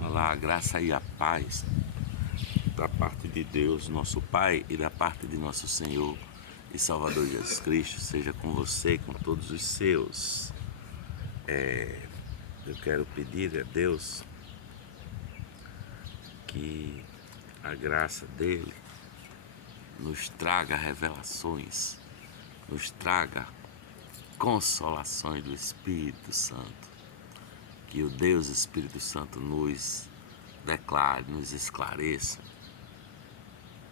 Olá, a graça e a paz da parte de Deus, nosso Pai, e da parte de nosso Senhor e Salvador Jesus Cristo, seja com você e com todos os seus. Eu quero pedir a Deus que a graça dele nos traga revelações, nos traga consolações do Espírito Santo. Que o Deus Espírito Santo nos declare, nos esclareça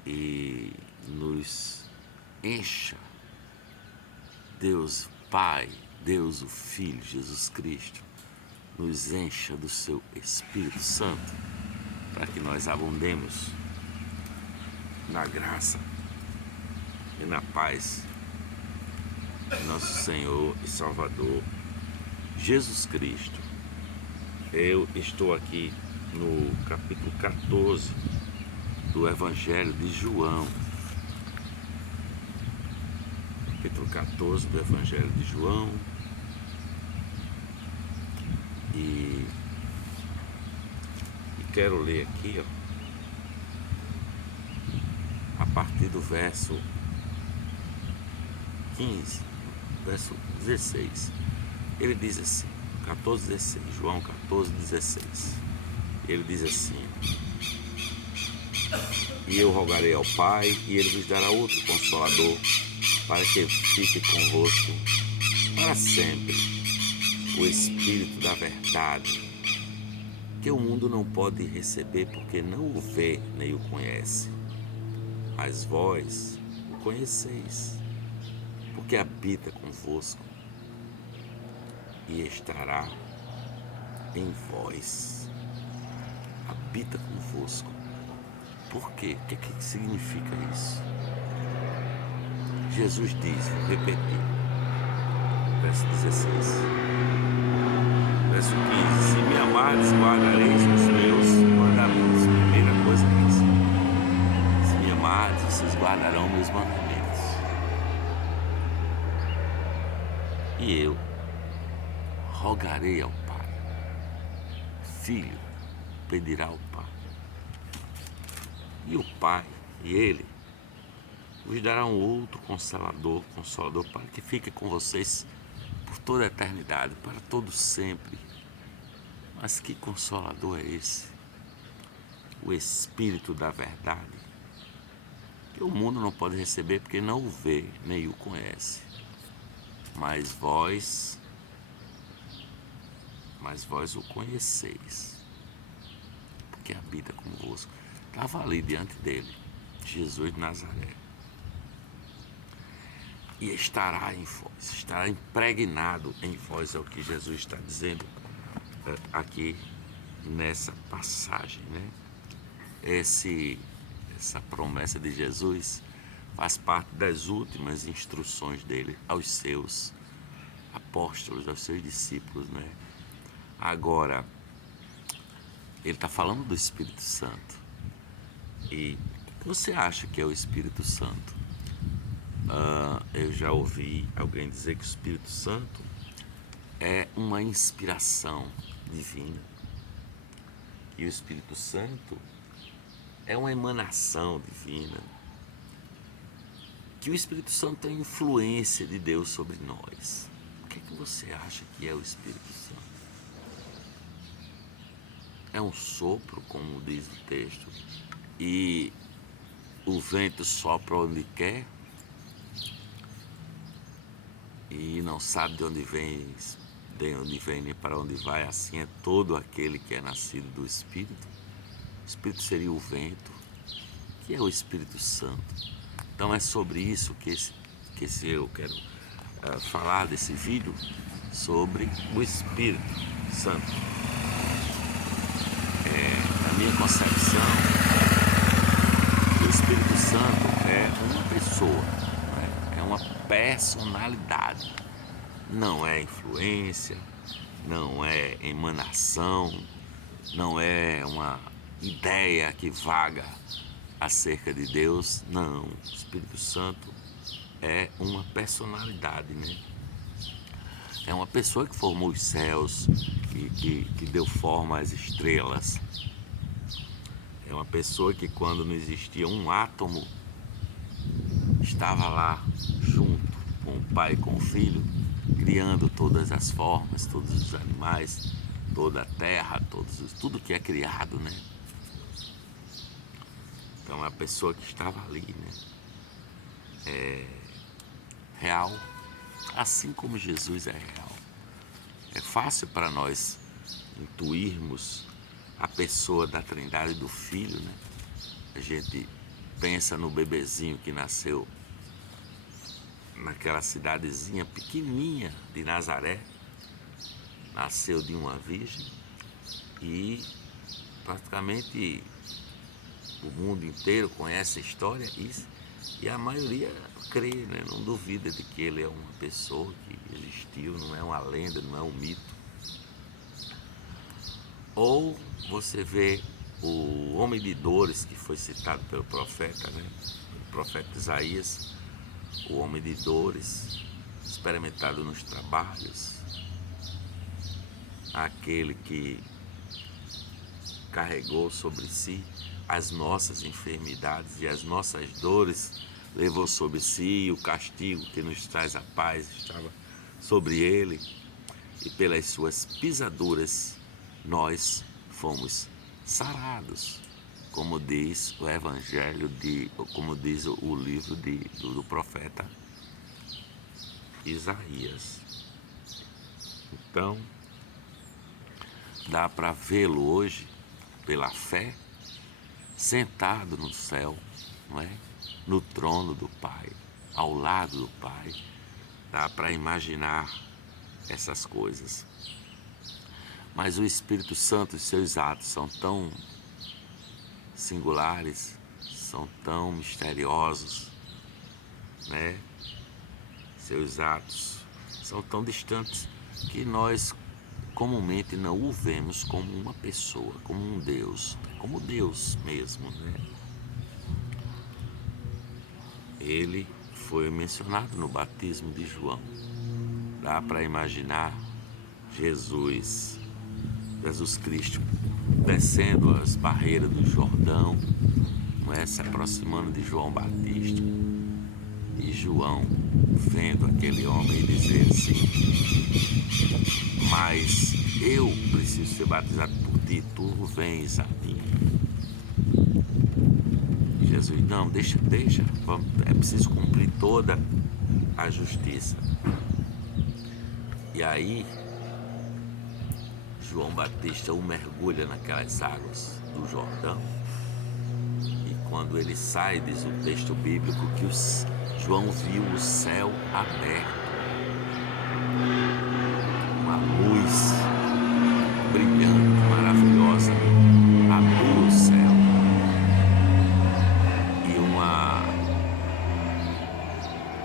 e nos encha. Deus Pai, Deus o Filho, Jesus Cristo, nos encha do seu Espírito Santo para que nós abundemos na graça e na paz de nosso Senhor e Salvador Jesus Cristo. Eu estou aqui no capítulo 14 do Evangelho de João. Capítulo 14 do Evangelho de João. E quero ler aqui, a partir do verso 15, verso 16. Ele diz assim, 14:16, João 14:16. Ele diz assim: E eu rogarei ao Pai, e ele vos dará outro Consolador, para que fique convosco para sempre, o Espírito da verdade, que o mundo não pode receber, porque não o vê nem o conhece. Mas vós o conheceis, porque habita convosco e estará em vós. Habita convosco. Por quê? O que significa isso? Jesus diz, vou repetir, verso 16, verso 15: Se me amardes, guardareis os meus mandamentos. Primeira coisa é isso. Se me amardes, vocês guardarão meus mandamentos. E eu rogarei ao Pai. Filho pedirá ao Pai. E o Pai, e Ele, vos dará um outro Consolador, para que fique com vocês por toda a eternidade, para todo sempre. Mas que Consolador é esse? O Espírito da verdade, que o mundo não pode receber porque não o vê, nem o conhece. Mas vós o conheceis, porque habita convosco. Estava ali diante dele, Jesus de Nazaré. E estará em vós, estará impregnado em vós, é o que Jesus está dizendo aqui nessa passagem, né? Essa promessa de Jesus faz parte das últimas instruções dele aos seus apóstolos, aos seus discípulos, né? Agora, ele está falando do Espírito Santo. E o que você acha que é o Espírito Santo? Eu já ouvi alguém dizer que o Espírito Santo é uma inspiração divina. E o Espírito Santo é uma emanação divina. Que o Espírito Santo tem influência de Deus sobre nós. O que você acha que é o Espírito Santo? É um sopro, como diz o texto, e o vento sopra onde quer e não sabe de onde vem nem para onde vai. Assim é todo aquele que é nascido do Espírito. O Espírito seria o vento, que é o Espírito Santo. Então é sobre isso que eu quero falar desse vídeo, sobre o Espírito Santo. Na minha concepção, o Espírito Santo é uma pessoa, né? É uma personalidade. Não é influência, não é emanação, não é uma ideia que vaga acerca de Deus. Não, o Espírito Santo é uma personalidade, né? É uma pessoa que formou os céus, que deu forma às estrelas. É uma pessoa que, quando não existia um átomo, estava lá junto com o Pai e com o Filho, criando todas as formas, todos os animais, toda a terra, tudo que é criado, né? Então é a pessoa que estava ali, né? É real, assim como Jesus é real. É fácil para nós intuirmos a pessoa da Trindade do Filho, né? A gente pensa no bebezinho que nasceu naquela cidadezinha pequenininha de Nazaré, nasceu de uma virgem, e praticamente o mundo inteiro conhece a história e a maioria crê, né? Não duvida de que ele é uma pessoa que existiu, não é uma lenda, não é um mito. Ou você vê o homem de dores que foi citado pelo profeta, né? O profeta Isaías, o homem de dores, experimentado nos trabalhos, aquele que carregou sobre si as nossas enfermidades e as nossas dores, levou sobre si o castigo que nos traz a paz, estava sobre ele, e pelas suas pisaduras nós fomos sarados, como diz o evangelho como diz o livro do profeta Isaías. Então, dá para vê-lo hoje, pela fé, sentado no céu, não é? No trono do Pai, ao lado do Pai. Dá para imaginar essas coisas. Mas o Espírito Santo e seus atos são tão singulares, são tão misteriosos, né? Seus atos são tão distantes que nós comumente não o vemos como uma pessoa, como um Deus, como Deus mesmo, né? Ele foi mencionado no batismo de João. Dá para imaginar Jesus Cristo descendo as barreiras do Jordão, não é? Se aproximando de João Batista, e João vendo aquele homem e dizer assim: mas eu preciso ser batizado por ti, tu vens a mim. E Jesus: não, deixa, é preciso cumprir toda a justiça. E aí João Batista o mergulha naquelas águas do Jordão, e quando ele sai, diz o texto bíblico, que João viu o céu aberto, uma luz brilhante, maravilhosa, abriu o céu, e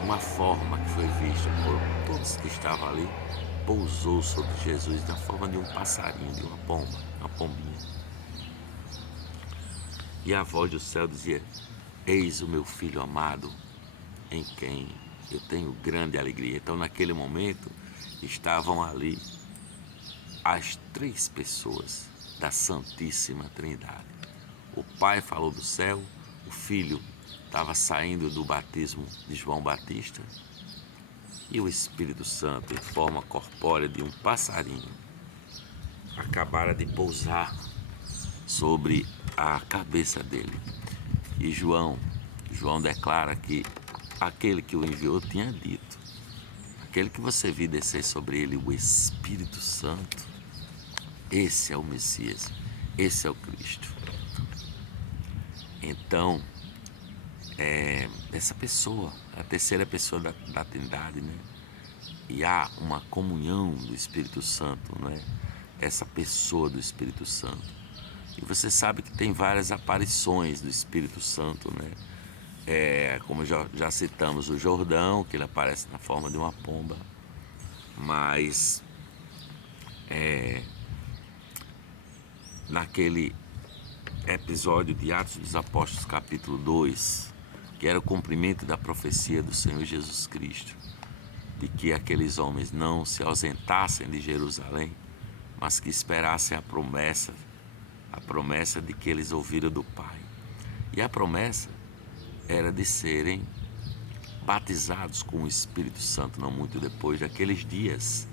uma forma que foi vista por todos que estavam ali pousou sobre Jesus na forma de um passarinho, de uma pombinha. E a voz do céu dizia: eis o meu filho amado, em quem eu tenho grande alegria. Então, naquele momento, estavam ali as três pessoas da Santíssima Trindade. O Pai falou do céu, o Filho estava saindo do batismo de João Batista, e o Espírito Santo, em forma corpórea de um passarinho, acabara de pousar sobre a cabeça dele. E João declara que aquele que o enviou tinha dito: aquele que você viu descer sobre ele, o Espírito Santo, esse é o Messias, esse é o Cristo. Então, essa pessoa, a terceira pessoa da Trindade, né? E há uma comunhão do Espírito Santo, não é? Essa pessoa do Espírito Santo. E você sabe que tem várias aparições do Espírito Santo, né? Como já citamos o Jordão, que ele aparece na forma de uma pomba, mas naquele episódio de Atos dos Apóstolos, capítulo 2, que era o cumprimento da profecia do Senhor Jesus Cristo, de que aqueles homens não se ausentassem de Jerusalém, mas que esperassem a promessa de que eles ouviram do Pai. E a promessa era de serem batizados com o Espírito Santo, não muito depois daqueles dias.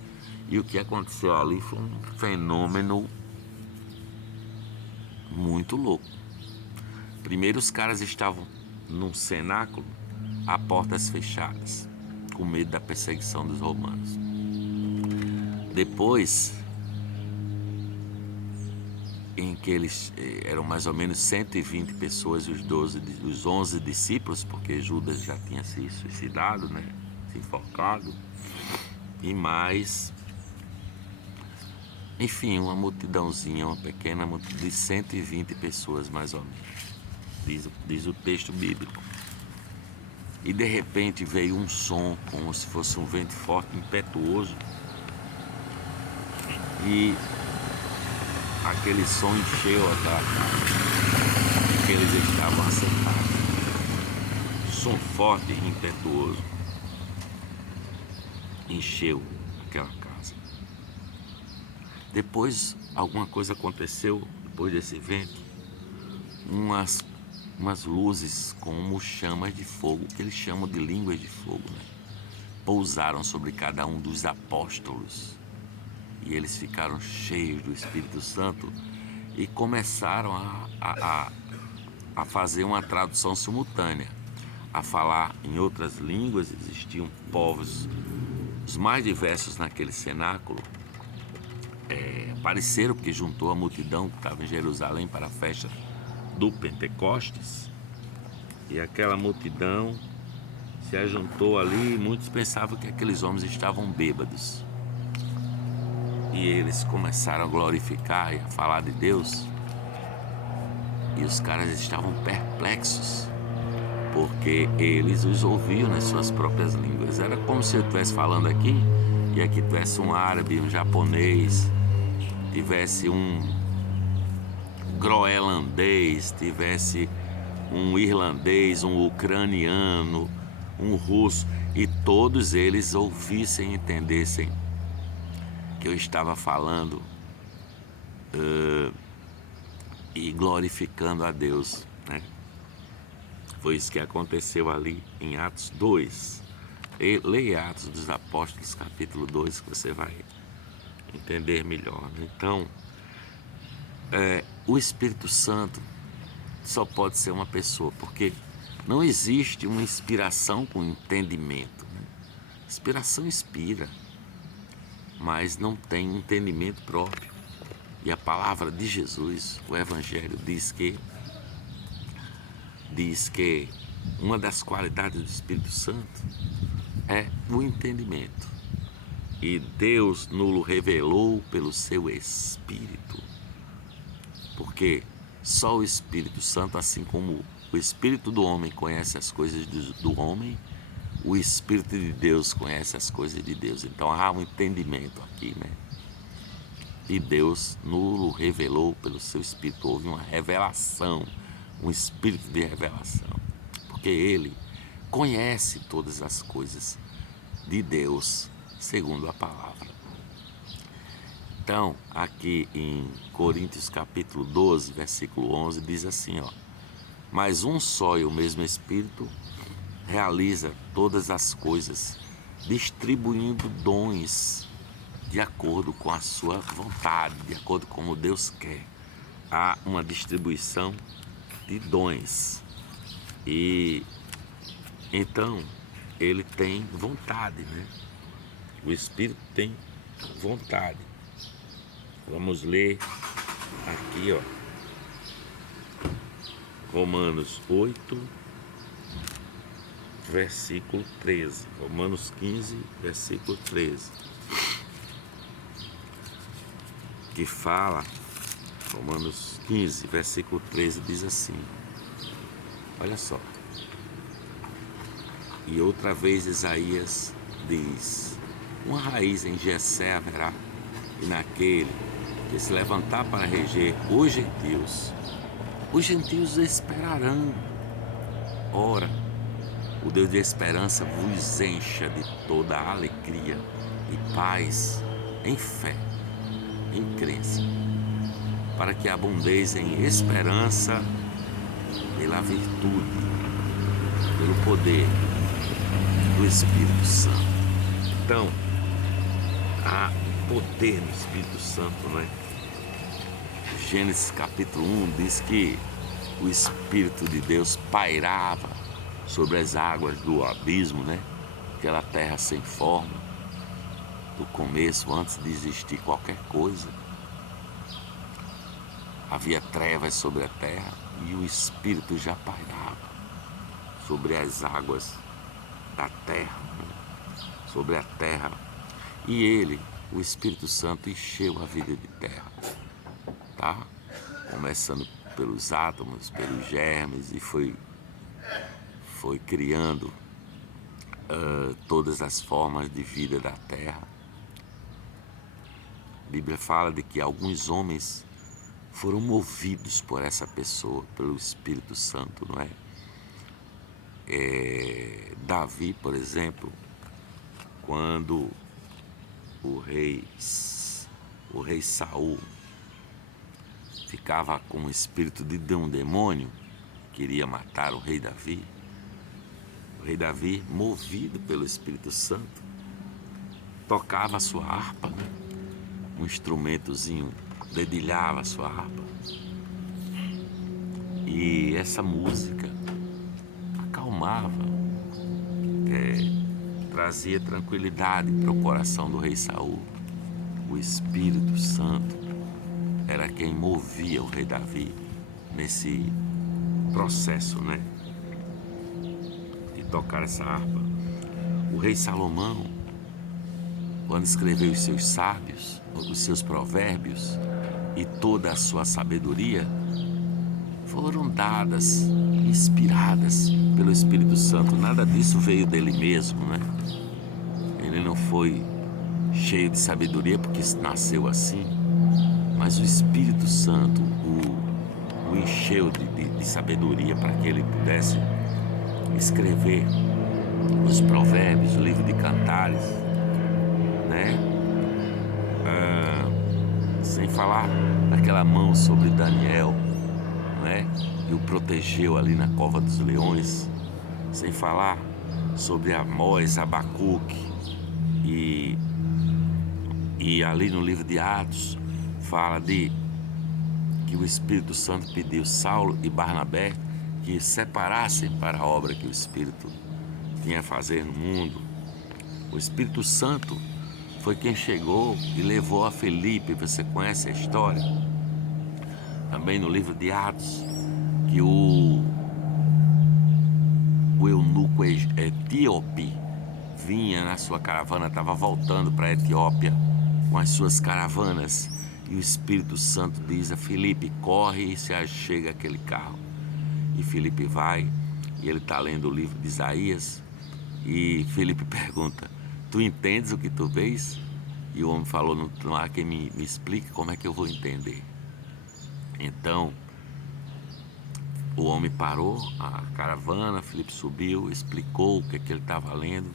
E o que aconteceu ali foi um fenômeno muito louco. Primeiro, os caras estavam num cenáculo a portas fechadas, com medo da perseguição dos romanos. Depois, em que eles eram mais ou menos 120 pessoas e os 11 discípulos, porque Judas já tinha se suicidado, né? Se enforcado, e mais, enfim, uma multidãozinha, uma pequena multidão de 120 pessoas mais ou menos, diz o texto bíblico. E de repente veio um som como se fosse um vento forte, impetuoso, e aquele som encheu aquela casa que eles estavam assentados. Som forte e impetuoso encheu aquela casa. Depois alguma coisa aconteceu, depois desse vento, umas luzes como chamas de fogo, que eles chamam de línguas de fogo, né? Pousaram sobre cada um dos apóstolos. E eles ficaram cheios do Espírito Santo e começaram a fazer uma tradução simultânea, a falar em outras línguas. Existiam povos os mais diversos naquele cenáculo. Apareceram porque juntou a multidão que estava em Jerusalém para a festa do Pentecostes. E aquela multidão se ajuntou ali e muitos pensavam que aqueles homens estavam bêbados. E eles começaram a glorificar e a falar de Deus. E os caras estavam perplexos, porque eles os ouviam nas suas próprias línguas. Era como se eu estivesse falando aqui, e aqui tivesse um árabe, um japonês, tivesse um groenlandês, tivesse um irlandês, um ucraniano, um russo, e todos eles ouvissem e entendessem que eu estava falando e glorificando a Deus, né? Foi isso que aconteceu ali em Atos 2. Leia Atos dos Apóstolos, capítulo 2, que você vai entender melhor, né? Então, o Espírito Santo só pode ser uma pessoa, porque não existe uma inspiração com entendimento, né? Inspiração inspira, mas não tem entendimento próprio. E a palavra de Jesus, o Evangelho, diz que uma das qualidades do Espírito Santo é o entendimento. E Deus nos revelou pelo seu Espírito. Porque só o Espírito Santo, assim como o Espírito do homem conhece as coisas do homem, o Espírito de Deus conhece as coisas de Deus. Então há um entendimento aqui, né? E Deus nos revelou pelo seu Espírito. Houve uma revelação, um espírito de revelação. Porque Ele conhece todas as coisas de Deus, segundo a palavra. Então, aqui em Coríntios capítulo 12, versículo 11, diz assim, ó: mas um só e o mesmo Espírito realiza todas as coisas, distribuindo dons de acordo com a sua vontade, de acordo com como Deus quer. Há uma distribuição de dons. E então ele tem vontade, né? O Espírito tem vontade. Vamos ler aqui, ó, Romanos 8, versículo 13. Romanos 15, versículo 13. Que fala, Romanos 15, versículo 13, diz assim: olha só. E outra vez Isaías diz: uma raiz em Jessé haverá, e naquele que se levantar para reger os gentios esperarão. Ora, o Deus de esperança vos encha de toda a alegria e paz em fé, em crença, para que abundeis em esperança pela virtude, pelo poder do Espírito Santo. Então, há poder no Espírito Santo, não é? Gênesis capítulo 1 diz que o Espírito de Deus pairava sobre as águas do abismo, né? Aquela terra sem forma, do começo, antes de existir qualquer coisa. Havia trevas sobre a terra e o Espírito já pairava sobre as águas da terra, né? Sobre a terra. E ele, o Espírito Santo, encheu a vida de terra, tá? Começando pelos átomos, pelos germes, e foi criando todas as formas de vida da terra. A Bíblia fala de que alguns homens foram movidos por essa pessoa, pelo Espírito Santo, não é? Davi, por exemplo, quando o rei Saul ficava com o espírito de um demônio, queria matar o rei Davi, movido pelo Espírito Santo, tocava a sua harpa, né? Um instrumentozinho, dedilhava a sua harpa. E essa música acalmava, trazia tranquilidade para o coração do rei Saul. O Espírito Santo era quem movia o rei Davi nesse processo, né? De tocar essa harpa. O rei Salomão, quando escreveu os seus sábios, os seus provérbios e toda a sua sabedoria, foram dadas, inspiradas pelo Espírito Santo. Nada disso veio dele mesmo, né? Ele não foi cheio de sabedoria porque nasceu assim, mas o Espírito Santo o encheu de sabedoria para que ele pudesse escrever os provérbios, o livro de Cantares, né? Sem falar daquela mão sobre Daniel, né? Que o protegeu ali na cova dos leões, sem falar sobre Amós, Abacuque, e ali no livro de Atos fala de que o Espírito Santo pediu Saulo e Barnabé que separassem para a obra que o Espírito tinha a fazer no mundo. O Espírito Santo foi quem chegou e levou a Filipe. Você conhece a história? Também no livro de Atos, que o eunuco etíope vinha na sua caravana, estava voltando para a Etiópia com as suas caravanas, e o Espírito Santo diz a Filipe: corre e se achega aquele carro. E Filipe vai, e ele está lendo o livro de Isaías, e Filipe pergunta: tu entendes o que tu vês? E o homem falou: não há quem me explique como é que eu vou entender. Então o homem parou a caravana, Filipe subiu, explicou o que ele estava lendo,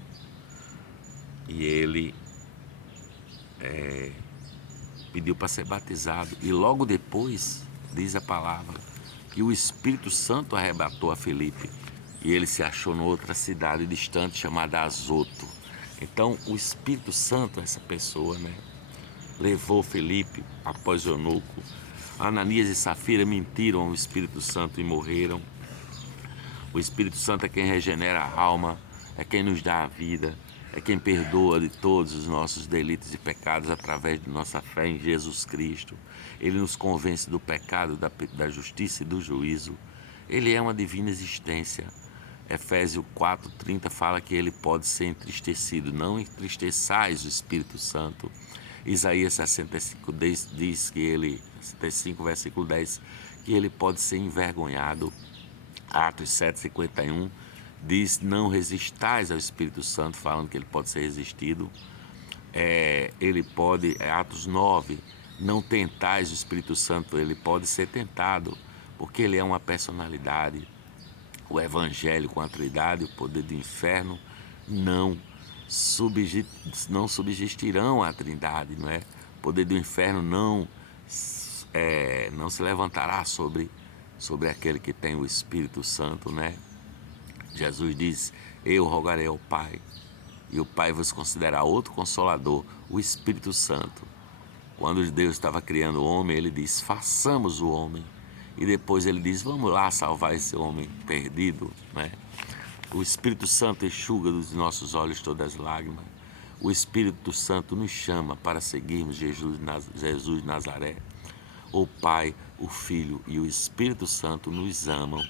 e ele pediu para ser batizado. E logo depois, diz a palavra, que o Espírito Santo arrebatou a Filipe, e ele se achou numa outra cidade distante chamada Azoto. Então o Espírito Santo, essa pessoa, né, levou Filipe após o eunuco. Ananias e Safira mentiram ao Espírito Santo e morreram. O Espírito Santo é quem regenera a alma, é quem nos dá a vida, é quem perdoa de todos os nossos delitos e pecados através de nossa fé em Jesus Cristo. Ele nos convence do pecado, da justiça e do juízo. Ele é uma divina existência. Efésios 4:30 fala que ele pode ser entristecido. Não entristeçais o Espírito Santo. Isaías 65 diz que ele, 65 versículo 10, que ele pode ser envergonhado. Atos 7:51 diz: não resistais ao Espírito Santo, falando que ele pode ser resistido. Ele pode, Atos 9, não tentais o Espírito Santo, ele pode ser tentado, porque ele é uma personalidade. o evangelho com a Trindade, o poder do inferno não subsistirão à Trindade, não é? O poder do inferno não se levantará sobre aquele que tem o Espírito Santo, né? Jesus diz: eu rogarei ao Pai, e o Pai vos concederá outro Consolador, o Espírito Santo. Quando Deus estava criando o homem, ele diz: façamos o homem. E depois ele diz: vamos lá salvar esse homem perdido, né? O Espírito Santo enxuga dos nossos olhos todas as lágrimas. O Espírito Santo nos chama para seguirmos Jesus de Nazaré. O Pai, o Filho e o Espírito Santo nos amam.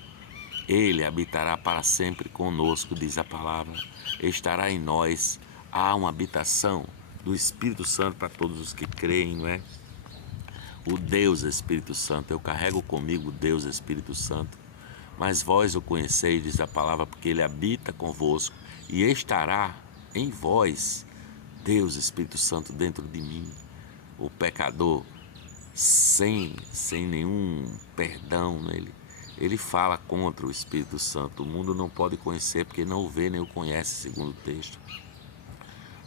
Ele habitará para sempre conosco, diz a palavra. Estará em nós. Há uma habitação do Espírito Santo para todos os que creem, não é? O Deus Espírito Santo, eu carrego comigo o Deus Espírito Santo. Mas vós o conheceis, diz a palavra, porque ele habita convosco e estará em vós. Deus Espírito Santo dentro de mim. O pecador, sem nenhum perdão nele, ele fala contra o Espírito Santo. O mundo não pode conhecer porque não o vê nem o conhece, segundo o texto.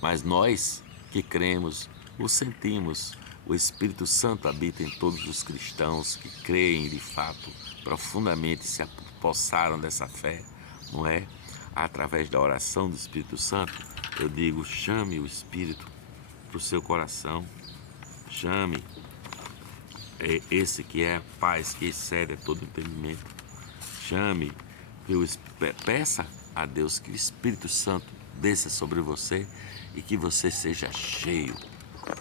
Mas nós que cremos, o sentimos. O Espírito Santo habita em todos os cristãos que creem de fato, profundamente se apossaram dessa fé, não é? Através da oração do Espírito Santo, eu digo: chame o Espírito para o seu coração, chame esse que é a paz que excede a todo entendimento, chame, peça a Deus que o Espírito Santo desça sobre você e que você seja cheio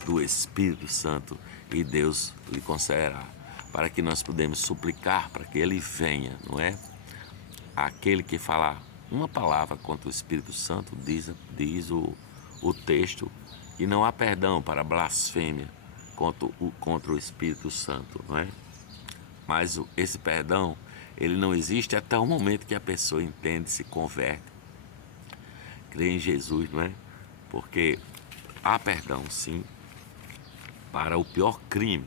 do Espírito Santo, e Deus lhe concederá, para que nós podemos suplicar para que ele venha, não é? Aquele que falar uma palavra contra o Espírito Santo, diz o texto, e não há perdão para blasfêmia contra o Espírito Santo, não é? Mas esse perdão, ele não existe até o momento que a pessoa entende, se converte, crê em Jesus, não é? Porque há perdão, sim, para o pior crime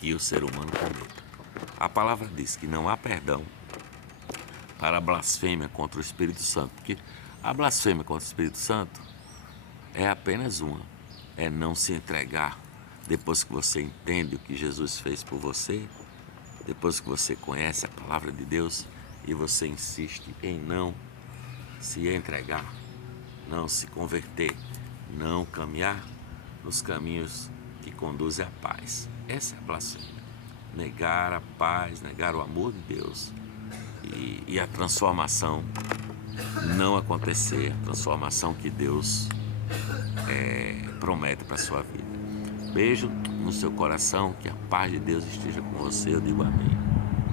que o ser humano cometa. A palavra diz que não há perdão para a blasfêmia contra o Espírito Santo, porque a blasfêmia contra o Espírito Santo é apenas uma: é não se entregar depois que você entende o que Jesus fez por você, depois que você conhece a palavra de Deus e você insiste em não se entregar, não se converter, não caminhar nos caminhos que conduzem à paz. Essa é a blasfêmia. Negar a paz, negar o amor de Deus e a transformação não acontecer, a transformação que Deus promete para a sua vida. Beijo no seu coração, que a paz de Deus esteja com você. Eu digo amém.